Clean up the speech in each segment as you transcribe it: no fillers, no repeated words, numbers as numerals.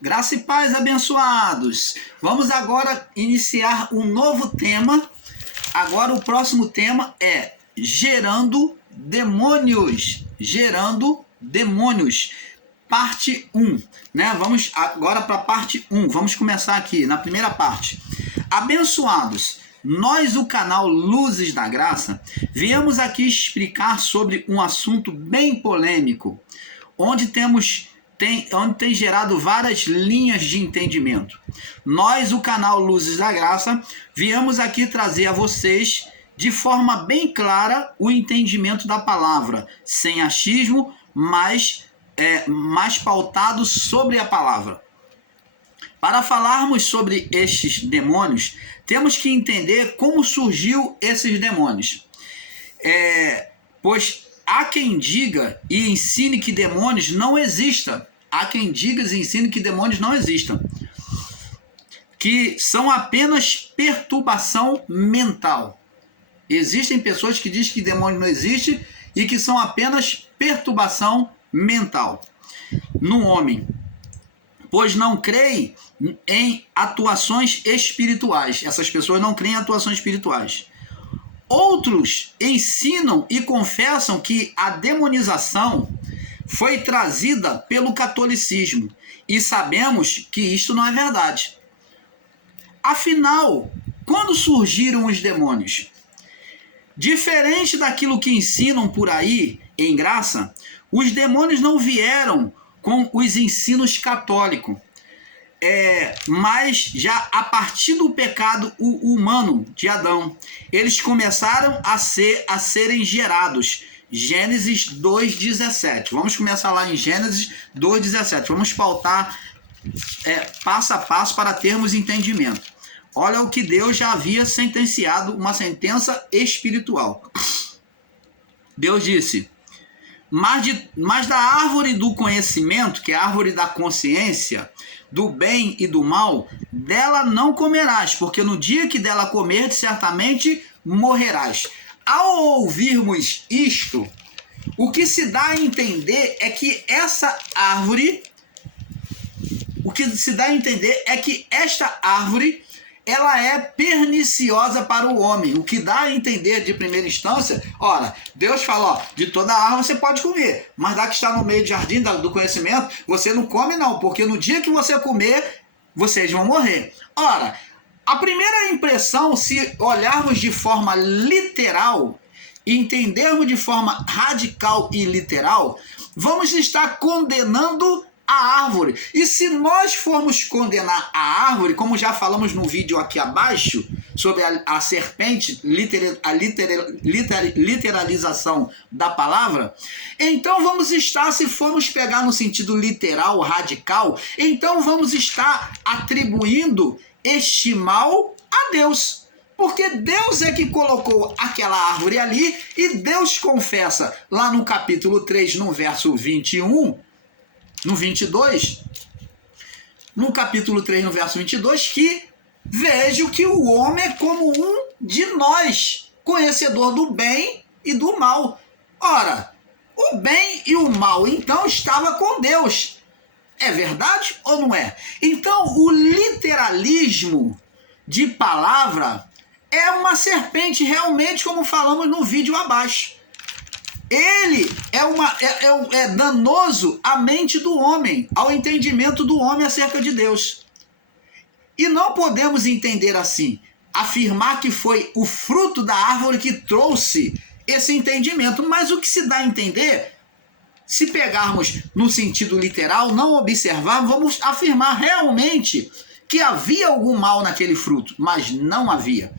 Graça e paz, abençoados. Vamos agora iniciar um novo tema. Agora o próximo tema é gerando demônios. Gerando demônios. Parte 1, né? Vamos agora para a parte 1. Vamos começar aqui na primeira parte. Abençoados, nós, o canal Luzes da Graça, viemos aqui explicar sobre um assunto bem polêmico, onde tem gerado várias linhas de entendimento. Nós, o canal Luzes da Graça, viemos aqui trazer a vocês, de forma bem clara, o entendimento da palavra, sem achismo, mas mais pautado sobre a palavra. Para falarmos sobre estes demônios, temos que entender como surgiu esses demônios. Pois há quem diga e ensine que demônios não existam. Há quem diga e ensine que demônios não existam. Que são apenas perturbação mental. Existem pessoas que dizem que demônio não existe e que são apenas perturbação mental no homem. Pois não creem em atuações espirituais. Essas pessoas não creem em atuações espirituais. Outros ensinam e confessam que a demonização foi trazida pelo catolicismo. E sabemos que isto não é verdade. Afinal, quando surgiram os demônios? Diferente daquilo que ensinam por aí, em graça, os demônios não vieram com os ensinos católicos. Mas já a partir do pecado humano de Adão, eles começaram a serem gerados. Gênesis 2,17. Vamos começar lá em Gênesis 2,17. Vamos pautar passo a passo para termos entendimento. Olha o que Deus já havia sentenciado, uma sentença espiritual. Deus disse: mas da árvore do conhecimento, que é a árvore da consciência, do bem e do mal, dela não comerás, porque no dia que dela comerdes, certamente morrerás. Ao ouvirmos isto, o que se dá a entender é que essa árvore, esta árvore, ela é perniciosa para o homem. O que dá a entender de primeira instância, ora, Deus fala, de toda árvore você pode comer, mas da que está no meio do jardim do conhecimento, você não come não, porque no dia que você comer, vocês vão morrer. Ora, a primeira impressão, se olharmos de forma literal, e entendermos de forma radical e literal, vamos estar condenando a árvore. E se nós formos condenar a árvore, como já falamos no vídeo aqui abaixo, sobre a serpente, a literalização da palavra, então vamos estar, se formos pegar no sentido literal, radical, então vamos estar atribuindo este mal a Deus. Porque Deus é que colocou aquela árvore ali, e Deus confessa lá no capítulo 3, no verso 21, no 22, no capítulo 3, no verso 22, que vejo que o homem é como um de nós, conhecedor do bem e do mal. Ora, o bem e o mal, então, estava com Deus. É verdade ou não é? Então, o literalismo de palavra é uma serpente, realmente, como falamos no vídeo abaixo. Ele é danoso à mente do homem, ao entendimento do homem acerca de Deus. E não podemos entender assim, afirmar que foi o fruto da árvore que trouxe esse entendimento. Mas o que se dá a entender, se pegarmos no sentido literal, não observarmos, vamos afirmar realmente que havia algum mal naquele fruto, mas não havia.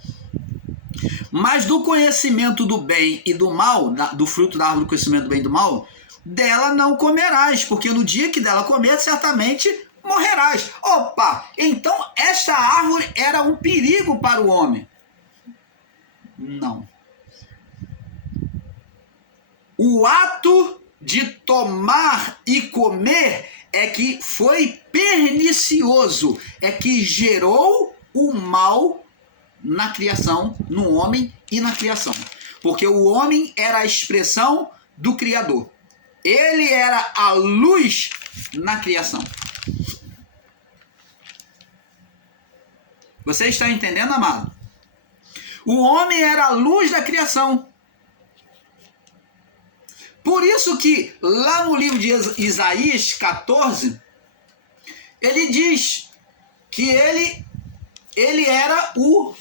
Mas do conhecimento do bem e do mal, do fruto da árvore do conhecimento do bem e do mal, dela não comerás, porque no dia que dela comer, certamente morrerás. Opa! Então esta árvore era um perigo para o homem? Não. O ato de tomar e comer é que foi pernicioso, é que gerou o mal na criação, no homem e na criação. Porque o homem era a expressão do Criador. Ele era a luz na criação. Você está entendendo, amado? O homem era a luz da criação. Por isso que lá no livro de Isaías 14, ele diz que ele era o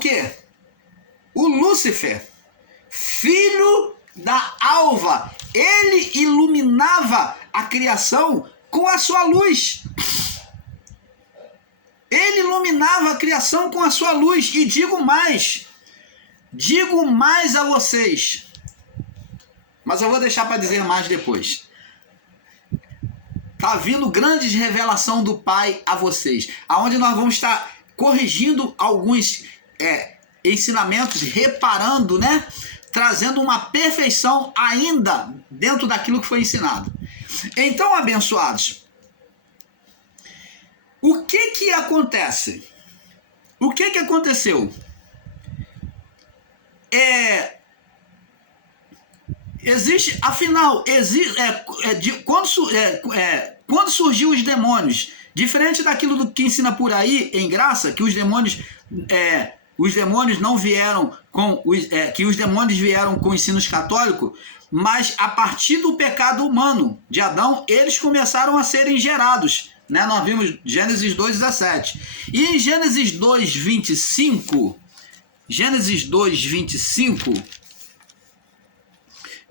quê? O Lúcifer, filho da alva. Ele iluminava a criação com a sua luz. Ele iluminava a criação com a sua luz. E digo mais a vocês, mas eu vou deixar para dizer mais depois. Está vindo grande revelação do Pai a vocês, aonde nós vamos estar corrigindo alguns ensinamentos, reparando, né? Trazendo uma perfeição ainda dentro daquilo que foi ensinado. Então, abençoados, o que acontece? O que aconteceu? Existe, afinal, quando surgiu os demônios, diferente daquilo que ensina por aí em graça, que os demônios não vieram que os demônios vieram com ensinos católicos, mas a partir do pecado humano de Adão, eles começaram a serem gerados, né? Nós vimos Gênesis 2:17. E em Gênesis 2:25,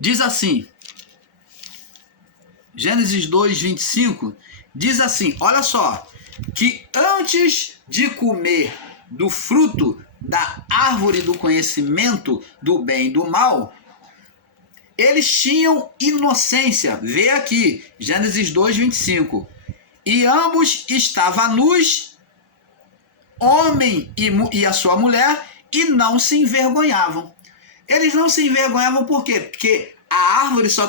diz assim, Gênesis 2:25 diz assim, olha só, que antes de comer do fruto da árvore do conhecimento do bem e do mal, eles tinham inocência. Vê aqui, Gênesis 2:25. E ambos estavam nus, homem e a sua mulher, e não se envergonhavam. Eles não se envergonhavam por quê? Porque a árvore só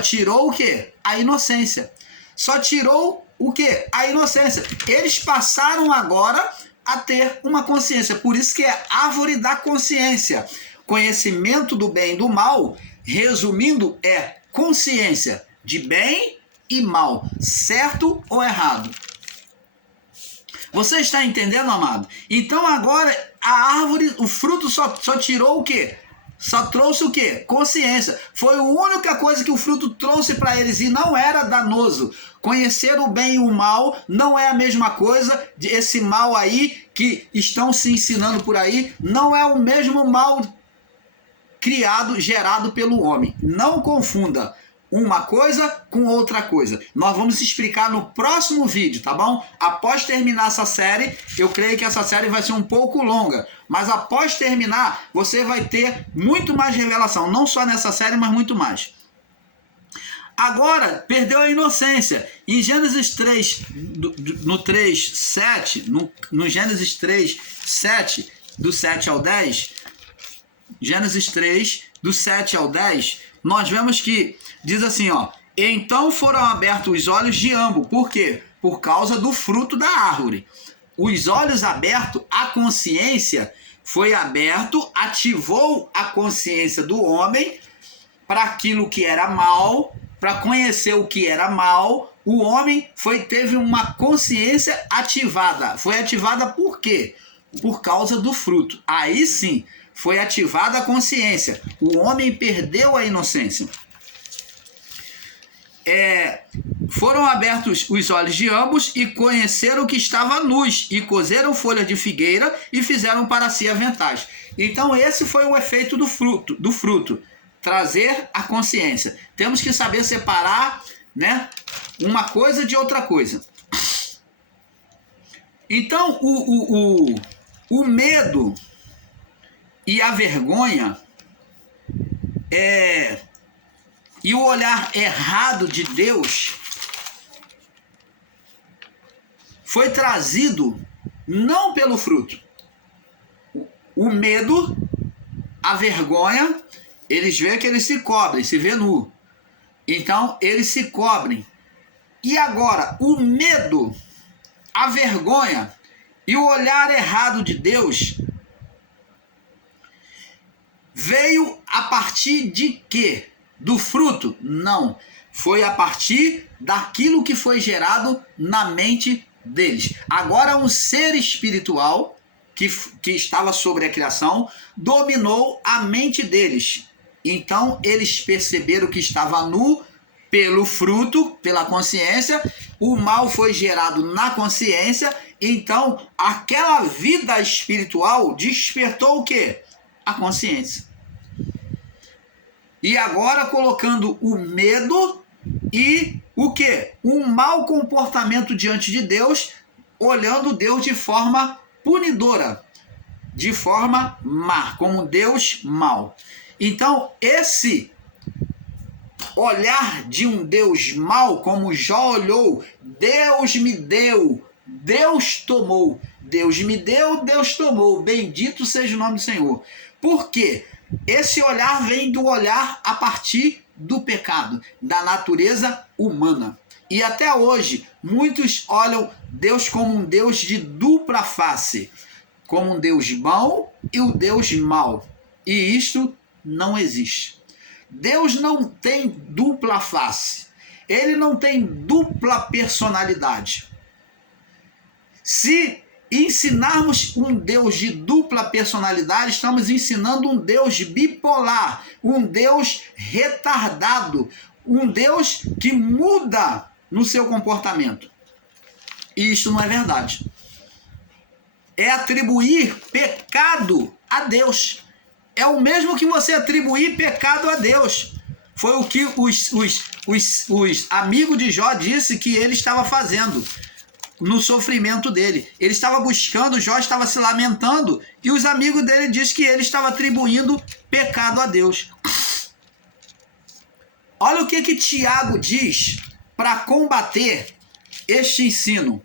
tirou o quê? A inocência. Só tirou o quê? A inocência. Eles passaram agora a ter uma consciência. Por isso que é árvore da consciência. Conhecimento do bem e do mal, resumindo, é consciência de bem e mal, certo ou errado. Você está entendendo, amado? Então agora a árvore, o fruto só tirou o quê? Só trouxe o quê? Consciência. Foi a única coisa que o fruto trouxe para eles e não era danoso. Conhecer o bem e o mal não é a mesma coisa. Esse mal aí que estão se ensinando por aí não é o mesmo mal criado, gerado pelo homem. Não confunda uma coisa com outra coisa. Nós vamos explicar no próximo vídeo, tá bom? Após terminar essa série, eu creio que essa série vai ser um pouco longa, mas após terminar, você vai ter muito mais revelação, não só nessa série, mas muito mais. Agora, perdeu a inocência. Em Gênesis 3, no 3:7, no Gênesis 3:7, do 7 ao 10, Gênesis 3, do 7 ao 10, nós vemos que diz assim, ó, então foram abertos os olhos de ambos. Por quê? Por causa do fruto da árvore. Os olhos abertos, a consciência foi aberto, ativou a consciência do homem para aquilo que era mal, para conhecer o que era mal. O homem teve uma consciência ativada. Foi ativada por quê? Por causa do fruto. Aí sim, foi ativada a consciência. O homem perdeu a inocência. Foram abertos os olhos de ambos e conheceram que estava nus, e cozeram folhas de figueira e fizeram para si aventais. Então esse foi o efeito do fruto, trazer a consciência. Temos que saber separar, né, uma coisa de outra coisa. Então o medo e a vergonha e o olhar errado de Deus foi trazido não pelo fruto. O medo, a vergonha, eles veem que eles se cobrem, se vê nu. Então, eles se cobrem. E agora, o medo, a vergonha e o olhar errado de Deus veio a partir de quê? Do fruto? Não. Foi a partir daquilo que foi gerado na mente deles. Agora um ser espiritual que estava sobre a criação dominou a mente deles. Então eles perceberam que estava nu pelo fruto, pela consciência, o mal foi gerado na consciência, então aquela vida espiritual despertou o quê? A consciência. E agora colocando o medo e o quê? Um mau comportamento diante de Deus, olhando Deus de forma punidora, de forma má, como um Deus mau. Então, esse olhar de um Deus mau, como Jó olhou, Deus me deu, Deus tomou, Deus me deu, Deus tomou, bendito seja o nome do Senhor. Por quê? Esse olhar vem do olhar a partir do pecado, da natureza humana. E até hoje, muitos olham Deus como um Deus de dupla face, como um Deus bom e o Deus mau. E isto não existe. Deus não tem dupla face. Ele não tem dupla personalidade. Se ensinarmos um Deus de dupla personalidade, estamos ensinando um Deus bipolar, um Deus retardado, um Deus que muda no seu comportamento. E isso não é verdade. É atribuir pecado a Deus. É o mesmo que você atribuir pecado a Deus. Foi o que os amigos de Jó disse que ele estava fazendo no sofrimento dele. Ele estava buscando, Jó estava se lamentando, e os amigos dele dizem que ele estava atribuindo pecado a Deus. Olha o que Tiago diz para combater este ensino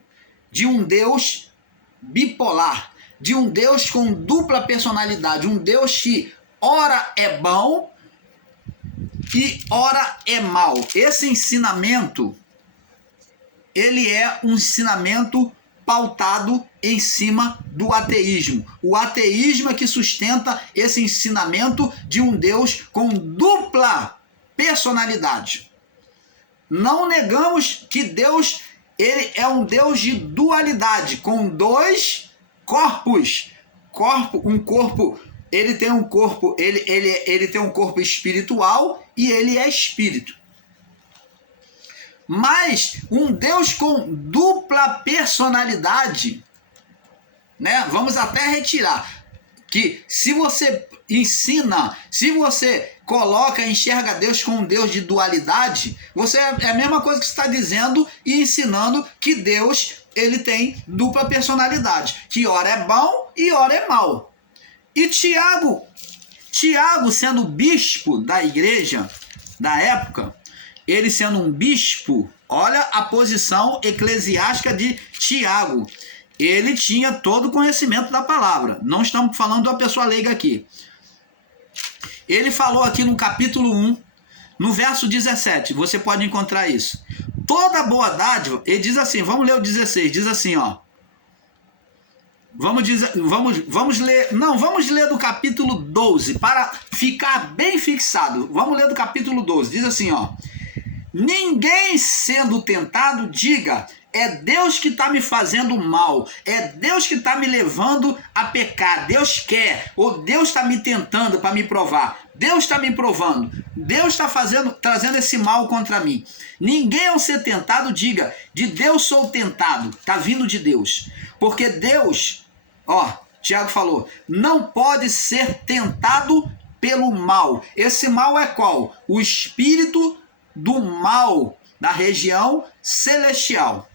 de um Deus bipolar, de um Deus com dupla personalidade, um Deus que ora é bom e ora é mal. Esse ensinamento, ele é um ensinamento pautado em cima do ateísmo. O ateísmo é que sustenta esse ensinamento de um Deus com dupla personalidade. Não negamos que Deus, ele é um Deus de dualidade, com dois corpos. Ele tem um corpo, ele tem um corpo espiritual e ele é espírito. Mas um Deus com dupla personalidade, né? Vamos até retirar que se você ensina, se você coloca, enxerga Deus como um Deus de dualidade, é a mesma coisa que você está dizendo e ensinando que Deus, ele tem dupla personalidade, que ora é bom e ora é mal. E Tiago sendo bispo da igreja da época, ele sendo um bispo, olha a posição eclesiástica de Tiago. Ele tinha todo o conhecimento da palavra. Não estamos falando de uma pessoa leiga aqui. Ele falou aqui no capítulo 1, no verso 17, você pode encontrar isso. Toda boa dádiva, ele diz assim, vamos ler o 16, diz assim, ó. Vamos ler do capítulo 12, para ficar bem fixado. Vamos ler do capítulo 12, diz assim, ó. Ninguém sendo tentado, diga, é Deus que está me fazendo mal, é Deus que está me levando a pecar, Deus quer, ou Deus está me tentando para me provar, Deus está me provando, Deus está trazendo esse mal contra mim. Ninguém ao ser tentado, diga, de Deus sou tentado, está vindo de Deus, porque Deus, ó, Tiago falou, não pode ser tentado pelo mal. Esse mal é qual? O espírito do mal da região celestial.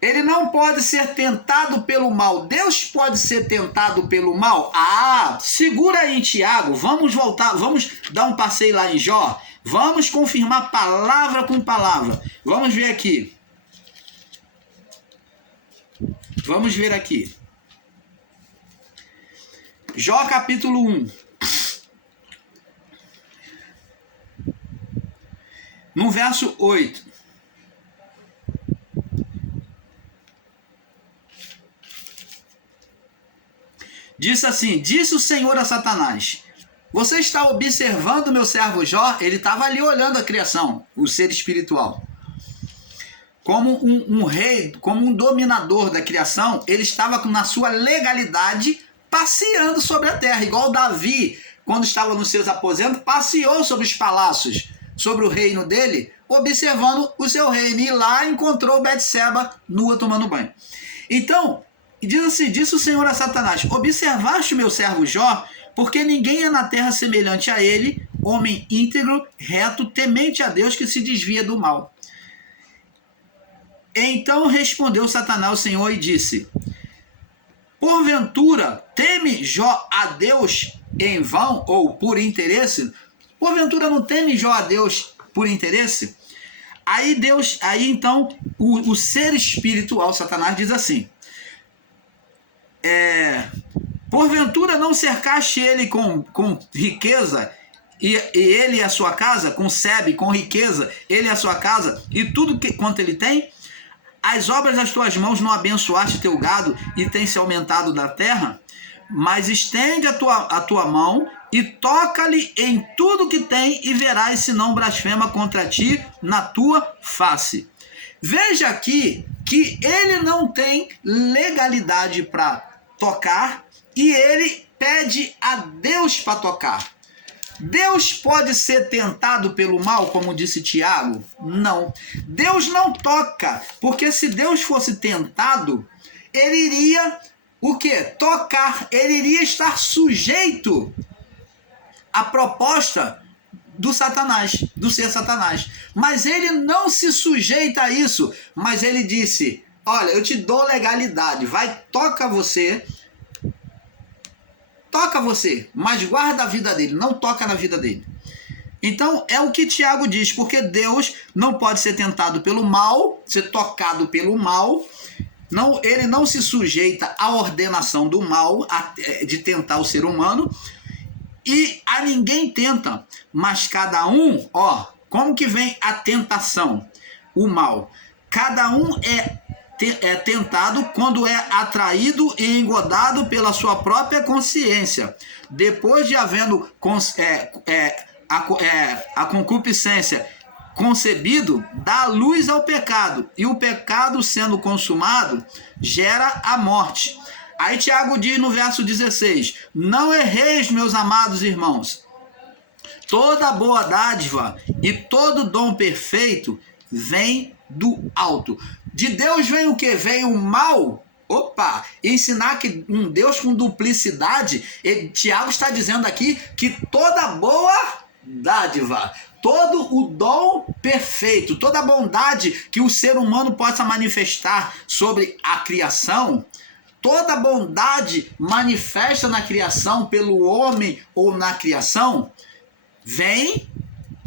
Ele não pode ser tentado pelo mal. Deus pode ser tentado pelo mal? Ah, segura aí, Tiago. Vamos voltar, vamos dar um passeio lá em Jó. Vamos confirmar palavra com palavra. Vamos ver aqui. Vamos ver aqui. Jó capítulo 1. No verso 8. Diz assim, disse o Senhor a Satanás, você está observando meu servo Jó? Ele estava ali olhando a criação, o ser espiritual. como um rei, como um dominador da criação, ele estava na sua legalidade passeando sobre a terra, igual Davi, quando estava nos seus aposentos, passeou sobre os palácios, sobre o reino dele, observando o seu reino, e lá encontrou Betseba nua tomando banho. Então, diz assim, disse o Senhor a Satanás: observaste o meu servo Jó, porque ninguém é na terra semelhante a ele, homem íntegro, reto, temente a Deus, que se desvia do mal. Então respondeu Satanás ao Senhor e disse: porventura teme Jó a Deus em vão ou por interesse? Porventura não teme Jó a Deus por interesse? Aí então o ser espiritual, Satanás, diz assim: porventura não cercaste ele com riqueza, e ele e a sua casa, com sebe, com riqueza, ele e a sua casa, e tudo quanto ele tem? As obras das tuas mãos não abençoaste teu gado, e tem se aumentado da terra? Mas estende a tua mão e toca-lhe em tudo que tem, e verás se não blasfema contra ti na tua face. Veja aqui que ele não tem legalidade para tocar, e ele pede a Deus para tocar. Deus pode ser tentado pelo mal, como disse Tiago? Não. Deus não toca, porque se Deus fosse tentado, ele iria o quê? Tocar. Ele iria estar sujeito à proposta do Satanás, do ser Satanás. Mas ele não se sujeita a isso. Mas ele disse: olha, eu te dou legalidade, vai, toca você, mas guarda a vida dele, não toca na vida dele. Então é o que Tiago diz, porque Deus não pode ser tentado pelo mal, ser tocado pelo mal. Não, ele não se sujeita à ordenação do mal, de tentar o ser humano, e a ninguém tenta, mas cada um, como que vem a tentação, o mal? Cada um é tentado quando é atraído e engodado pela sua própria consciência, depois de havendo a concupiscência concebido, dá luz ao pecado, e o pecado, sendo consumado, gera a morte. Aí Tiago diz no verso 16: não erreis, meus amados irmãos, toda boa dádiva e todo dom perfeito vem do alto. De Deus vem o que? Vem o mal. Ensinar que um Deus com duplicidade. Tiago está dizendo aqui que toda boa dádiva, todo o dom perfeito, toda a bondade que o ser humano possa manifestar sobre a criação, toda bondade manifesta na criação pelo homem ou na criação, vem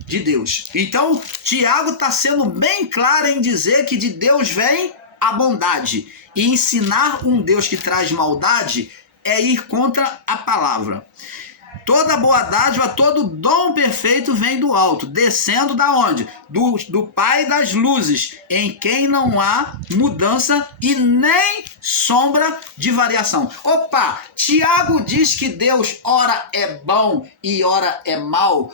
de Deus. Então, Tiago está sendo bem claro em dizer que de Deus vem a bondade. E ensinar um Deus que traz maldade é ir contra a palavra. Toda boa dádiva, todo dom perfeito vem do alto, descendo da onde? Do Pai das luzes, em quem não há mudança e nem sombra de variação. Tiago diz que Deus ora é bom e ora é mal.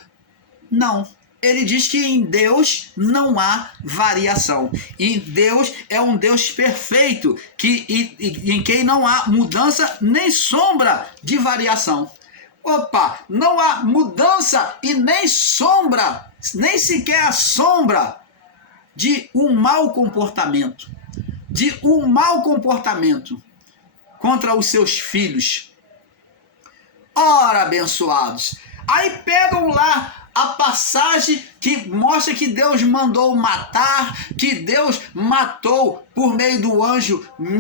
Não. Ele diz que em Deus não há variação. E Deus é um Deus perfeito, em quem não há mudança nem sombra de variação. Não há mudança e nem sombra, nem sequer a sombra de um mau comportamento. De um mau comportamento contra os seus filhos. Ora, abençoados. Aí pegam lá a passagem que mostra que Deus mandou matar, que Deus matou por meio do anjo um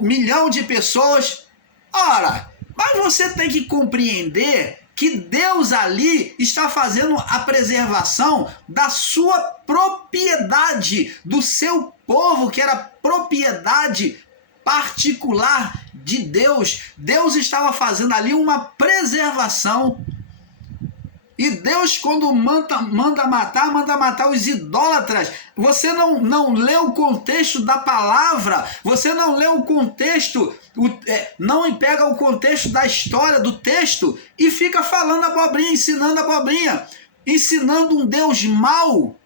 milhão de pessoas. Mas você tem que compreender que Deus ali está fazendo a preservação da sua propriedade, do seu povo, que era propriedade particular de Deus. Deus estava fazendo ali uma preservação. E Deus, quando manda matar os idólatras. Você não lê o contexto da palavra, você não lê o contexto, não pega o contexto da história, do texto, e fica falando abobrinha, ensinando um Deus mau.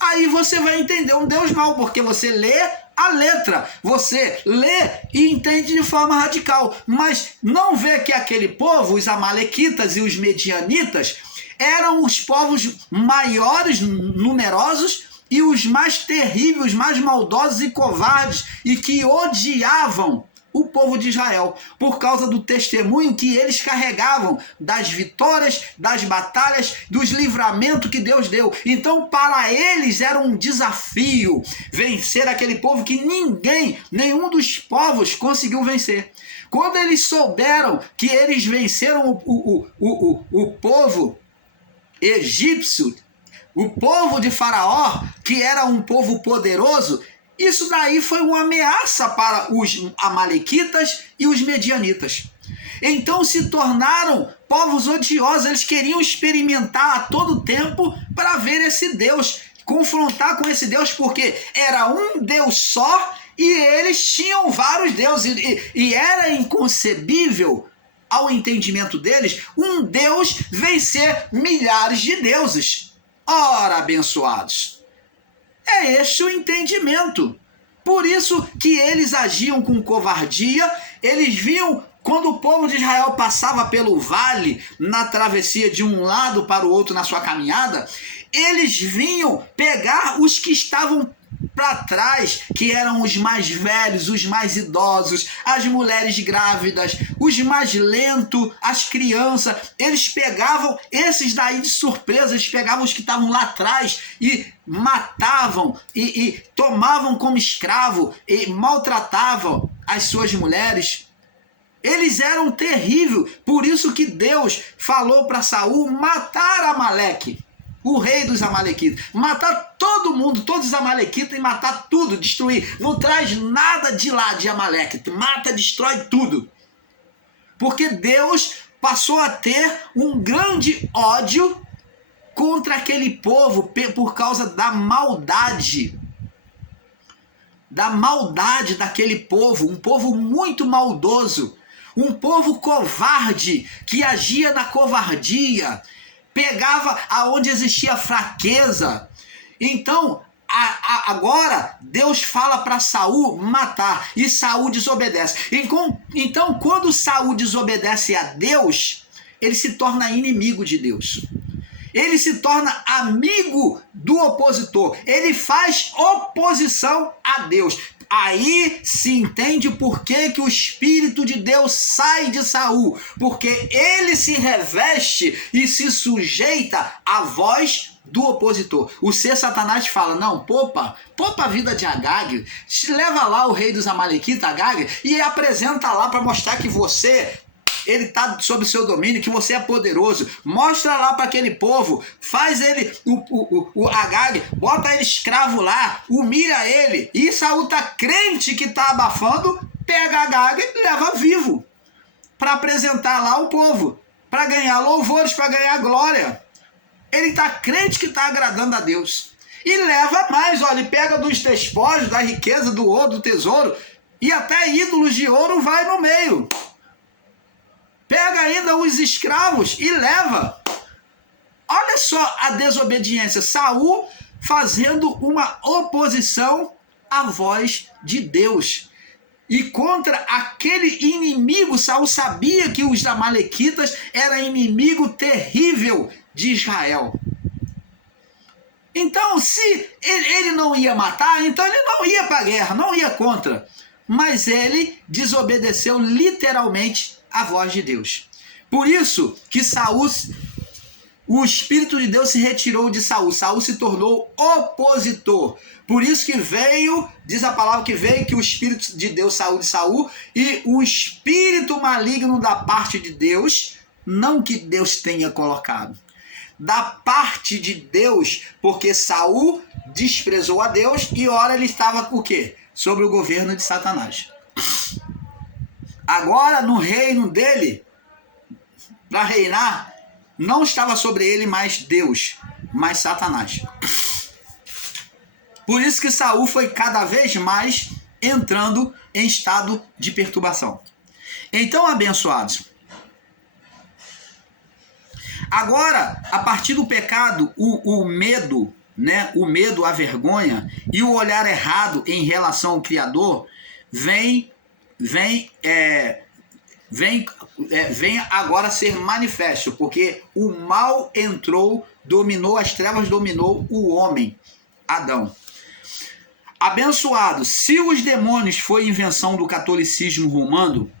aí você vai entender um Deus mau, porque você lê a letra, você lê e entende de forma radical, mas não vê que aquele povo, os amalequitas e os medianitas, eram os povos maiores, numerosos, e os mais terríveis, os mais maldosos e covardes, e que odiavam o povo de Israel, por causa do testemunho que eles carregavam das vitórias, das batalhas, dos livramentos que Deus deu. Então, para eles era um desafio vencer aquele povo que nenhum dos povos conseguiu vencer. Quando eles souberam que eles venceram o povo egípcio, o povo de Faraó, que era um povo poderoso, isso daí foi uma ameaça para os amalequitas e os medianitas. Então se tornaram povos odiosos, eles queriam experimentar a todo tempo para ver esse Deus, confrontar com esse Deus, porque era um Deus só e eles tinham vários deuses, e era inconcebível ao entendimento deles um Deus vencer milhares de deuses. Ora, abençoados, é este o entendimento. Por isso que eles agiam com covardia. Eles viam quando o povo de Israel passava pelo vale, na travessia de um lado para o outro na sua caminhada, eles vinham pegar os que estavam para trás, que eram os mais velhos, os mais idosos, as mulheres grávidas, os mais lentos, as crianças. Eles pegavam esses daí de surpresa, eles pegavam os que estavam lá atrás e matavam e tomavam como escravo e maltratavam as suas mulheres. Eles eram terríveis, por isso que Deus falou para Saul matar Amaleque, o rei dos amalequitas, matar todo mundo, todos os amalequitas, e matar tudo, destruir. Não traz nada de lá de Amaleque, mata, destrói tudo. Porque Deus passou a ter um grande ódio contra aquele povo por causa da maldade daquele povo, um povo muito maldoso, um povo covarde, que agia na covardia, pegava aonde existia fraqueza. Então, agora Deus fala para Saul matar, e Saul desobedece. Então, quando Saul desobedece a Deus, ele se torna inimigo de Deus. Ele se torna amigo do opositor. Ele faz oposição a Deus. Aí se entende por que o Espírito de Deus sai de Saul, porque ele se reveste e se sujeita à voz do opositor. O ser Satanás fala: não, poupa a vida de Agag, leva lá o rei dos amalequitas, Agag, e apresenta lá para mostrar que ele está sob seu domínio, que você é poderoso. Mostra lá para aquele povo, faz ele, o Agag, bota ele escravo lá, humilha ele. E Saul está crente que está abafando, pega Agag e leva vivo para apresentar lá o povo, para ganhar louvores, para ganhar glória. Ele está crente que está agradando a Deus. E leva mais, olha, ele pega dos despojos, da riqueza, do ouro, do tesouro, e até ídolos de ouro vai no meio. Pega ainda os escravos e leva. Olha só a desobediência. Saul fazendo uma oposição à voz de Deus. E contra aquele inimigo, Saul sabia que os amalequitas eram inimigo terrível de Israel. Então, se ele não ia matar, então ele não ia para a guerra, não ia contra. Mas ele desobedeceu literalmente a voz de Deus. Por isso que Saul, o Espírito de Deus se retirou de Saul. Saul se tornou opositor. Por isso que veio, diz a palavra que veio, que o Espírito de Deus saiu de Saul, e o espírito maligno da parte de Deus, não que Deus tenha colocado, da parte de Deus, porque Saul desprezou a Deus e ora ele estava o quê? Sobre o governo de Satanás. Agora, no reino dele, para reinar, não estava sobre ele mais Deus, mas Satanás. Por isso que Saul foi cada vez mais entrando em estado de perturbação. Então, abençoados, agora, a partir do pecado, o medo, né, o medo, a vergonha e o olhar errado em relação ao Criador vem agora ser manifesto, porque o mal entrou, dominou, as trevas dominou o homem, Adão. Abençoado, se os demônios foi invenção do catolicismo romano,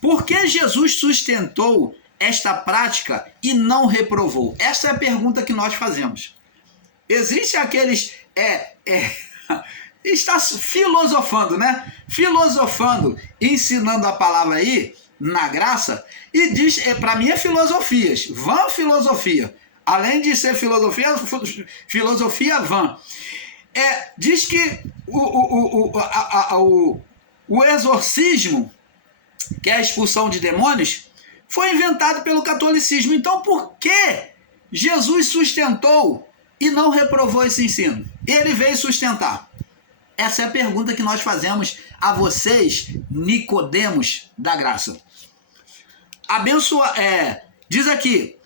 por que Jesus sustentou esta prática e não reprovou? Essa é a pergunta que nós fazemos. Existem aqueles... está filosofando, né? Filosofando, ensinando a palavra aí, na graça, e diz, para mim é filosofias, vã filosofia. Além de ser filosofia, filosofia vã. Diz que o exorcismo, que é a expulsão de demônios, foi inventado pelo catolicismo. Então, por que Jesus sustentou e não reprovou esse ensino? Ele veio sustentar. Essa é a pergunta que nós fazemos a vocês, Nicodemos da graça. Diz aqui,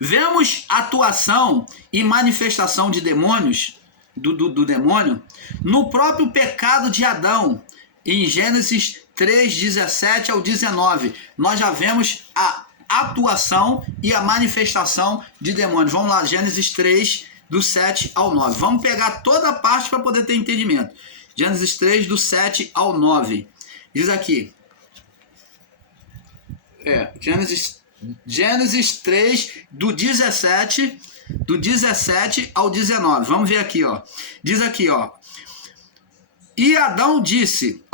vemos atuação e manifestação de demônios, do demônio, no próprio pecado de Adão, em Gênesis 3, 17 ao 19. Nós já vemos a atuação e a manifestação de demônios. Vamos lá, Gênesis 3, do 7 ao 9. Vamos pegar toda a parte para poder ter entendimento. Gênesis 3, do 7 ao 9. Diz aqui. Gênesis 3, do 17 ao 19. Vamos ver aqui, ó. Diz aqui, ó. E Adão disse,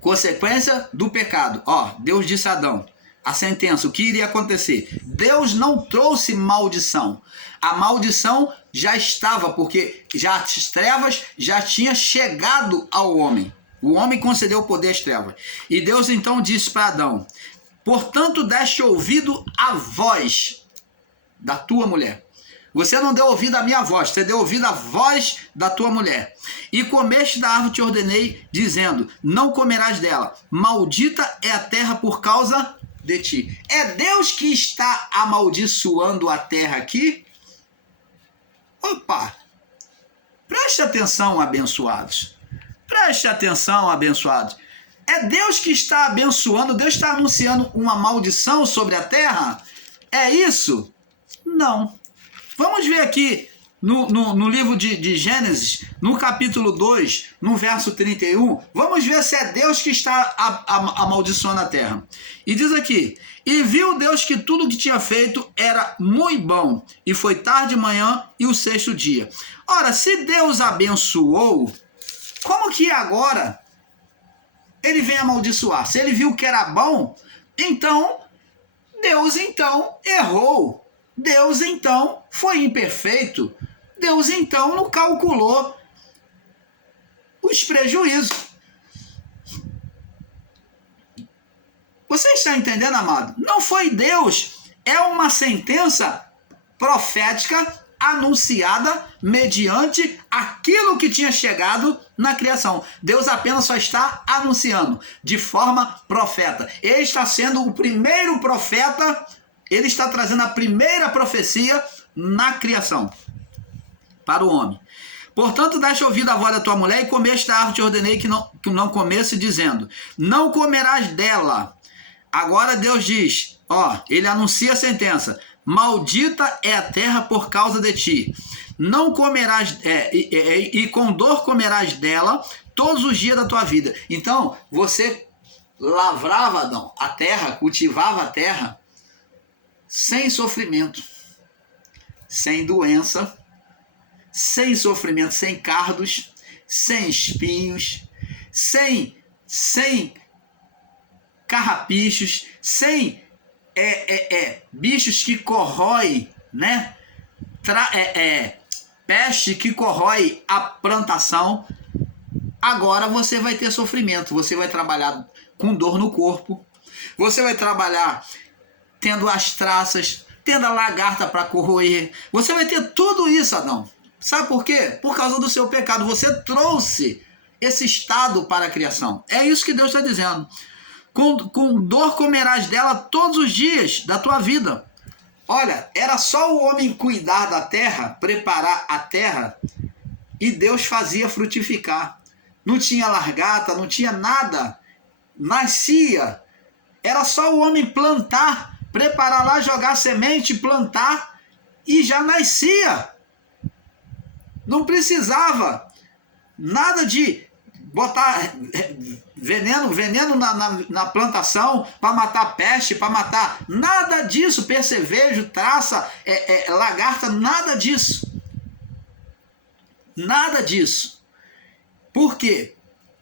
consequência do pecado. Deus disse a Adão, a sentença, o que iria acontecer? Deus não trouxe maldição. A maldição já estava, porque já as trevas já tinham chegado ao homem. O homem concedeu o poder às trevas. E Deus então disse para Adão, portanto deste ouvido à voz da tua mulher. Você não deu ouvido à minha voz, você deu ouvido à voz da tua mulher. E comeste da árvore te ordenei, dizendo, não comerás dela. Maldita é a terra por causa de ti. É Deus que está amaldiçoando a terra aqui? Opa! Preste atenção, abençoados. Preste atenção, abençoados. É Deus que está abençoando, Deus está anunciando uma maldição sobre a terra? É isso? Não. Vamos ver aqui no livro de Gênesis, no capítulo 2, no verso 31. Vamos ver se é Deus que está amaldiçoando a terra. E diz aqui, e viu Deus que tudo que tinha feito era muito bom, e foi tarde de manhã e o sexto dia. Ora, se Deus abençoou, como que agora ele vem amaldiçoar? Se ele viu que era bom, então Deus então errou. Deus então foi imperfeito. Deus então não calculou os prejuízos. Você está entendendo, amado? Não foi Deus. É uma sentença profética anunciada mediante aquilo que tinha chegado na criação. Deus apenas só está anunciando de forma profeta. Ele está sendo o primeiro profeta. Ele está trazendo a primeira profecia na criação para o homem. Portanto, deste ouvido a voz da tua mulher e comeste da árvore, te ordenei que não comesse, dizendo, não comerás dela. Agora Deus diz, ele anuncia a sentença, maldita é a terra por causa de ti. Não comerás, e com dor comerás dela todos os dias da tua vida. Então, você lavrava, Adão, a terra, cultivava a terra, sem sofrimento, sem doença, sem sofrimento, sem cardos, sem espinhos, sem carrapichos, sem bichos que corroem, né? Peste que corrói a plantação. Agora você vai ter sofrimento, você vai trabalhar com dor no corpo, você vai trabalhar tendo as traças, tendo a lagarta para corroer. Você vai ter tudo isso, Adão. Sabe por quê? Por causa do seu pecado. Você trouxe esse estado para a criação. É isso que Deus está dizendo. Com dor comerás dela todos os dias da tua vida. Olha, era só o homem cuidar da terra, preparar a terra, e Deus fazia frutificar. Não tinha largata, não tinha nada. Nascia. Era só o homem plantar, preparar lá, jogar semente, plantar, e já nascia. Não precisava nada de botar veneno na plantação para matar peste, para matar. Nada disso, percevejo, traça, lagarta, nada disso. Nada disso. Por quê?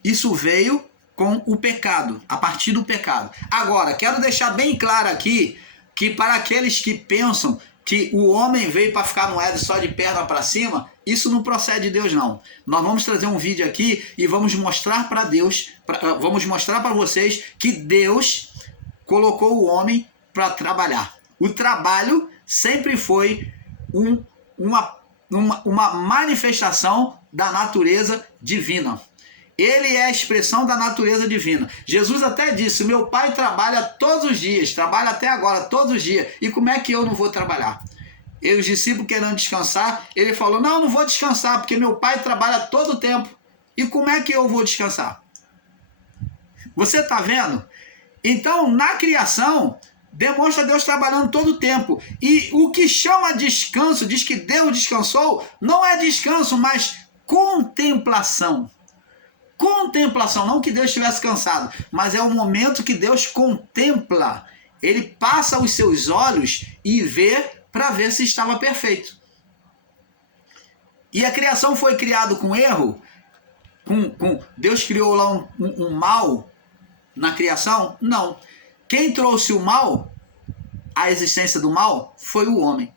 Isso veio com o pecado, a partir do pecado. Agora, quero deixar bem claro aqui que para aqueles que pensam que o homem veio para ficar no Éden só de perna para cima, isso não procede de Deus, não. Nós vamos trazer um vídeo aqui e vamos mostrar para Deus, vamos mostrar para vocês que Deus colocou o homem para trabalhar. O trabalho sempre foi uma manifestação da natureza divina. Ele é a expressão da natureza divina. Jesus até disse, meu pai trabalha todos os dias, trabalha até agora, todos os dias. E como é que eu não vou trabalhar? E os discípulos querendo descansar, ele falou, não vou descansar, porque meu pai trabalha todo o tempo. E como é que eu vou descansar? Você está vendo? Então, na criação, demonstra Deus trabalhando todo o tempo. E o que chama descanso, diz que Deus descansou, não é descanso, mas contemplação. Contemplação, não que Deus estivesse cansado, mas é o momento que Deus contempla. Ele passa os seus olhos e vê para ver se estava perfeito. E a criação foi criada com erro? Deus criou lá um mal na criação? Não. Quem trouxe o mal, a existência do mal, foi o homem.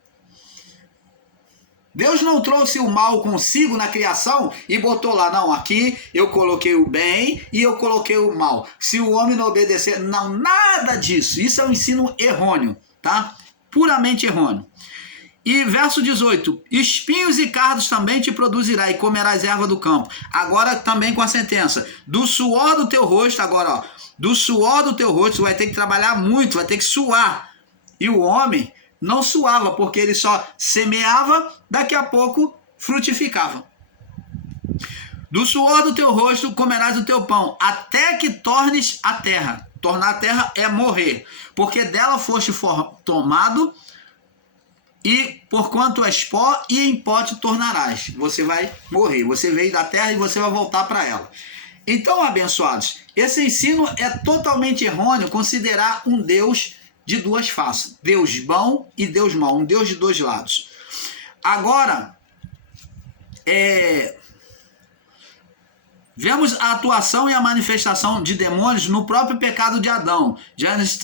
Deus não trouxe o mal consigo na criação e botou lá, não, aqui eu coloquei o bem e eu coloquei o mal. Se o homem não obedecer, não, nada disso. Isso é um ensino errôneo, tá? Puramente errôneo. E verso 18, espinhos e cardos também te produzirá e comerás erva do campo. Agora também com a sentença, do suor do teu rosto, agora ó, do suor do teu rosto, você vai ter que trabalhar muito, vai ter que suar. E o homem não suava, porque ele só semeava, daqui a pouco frutificava. Do suor do teu rosto comerás o teu pão, até que tornes a terra. Tornar a terra é morrer, porque dela foste tomado, e porquanto és pó, e em pó te tornarás. Você vai morrer, você veio da terra e você vai voltar para ela. Então, abençoados, esse ensino é totalmente errôneo considerar um Deus de duas faces, Deus bom e Deus mau, um Deus de dois lados. Agora, vemos a atuação e a manifestação de demônios no próprio pecado de Adão. Gênesis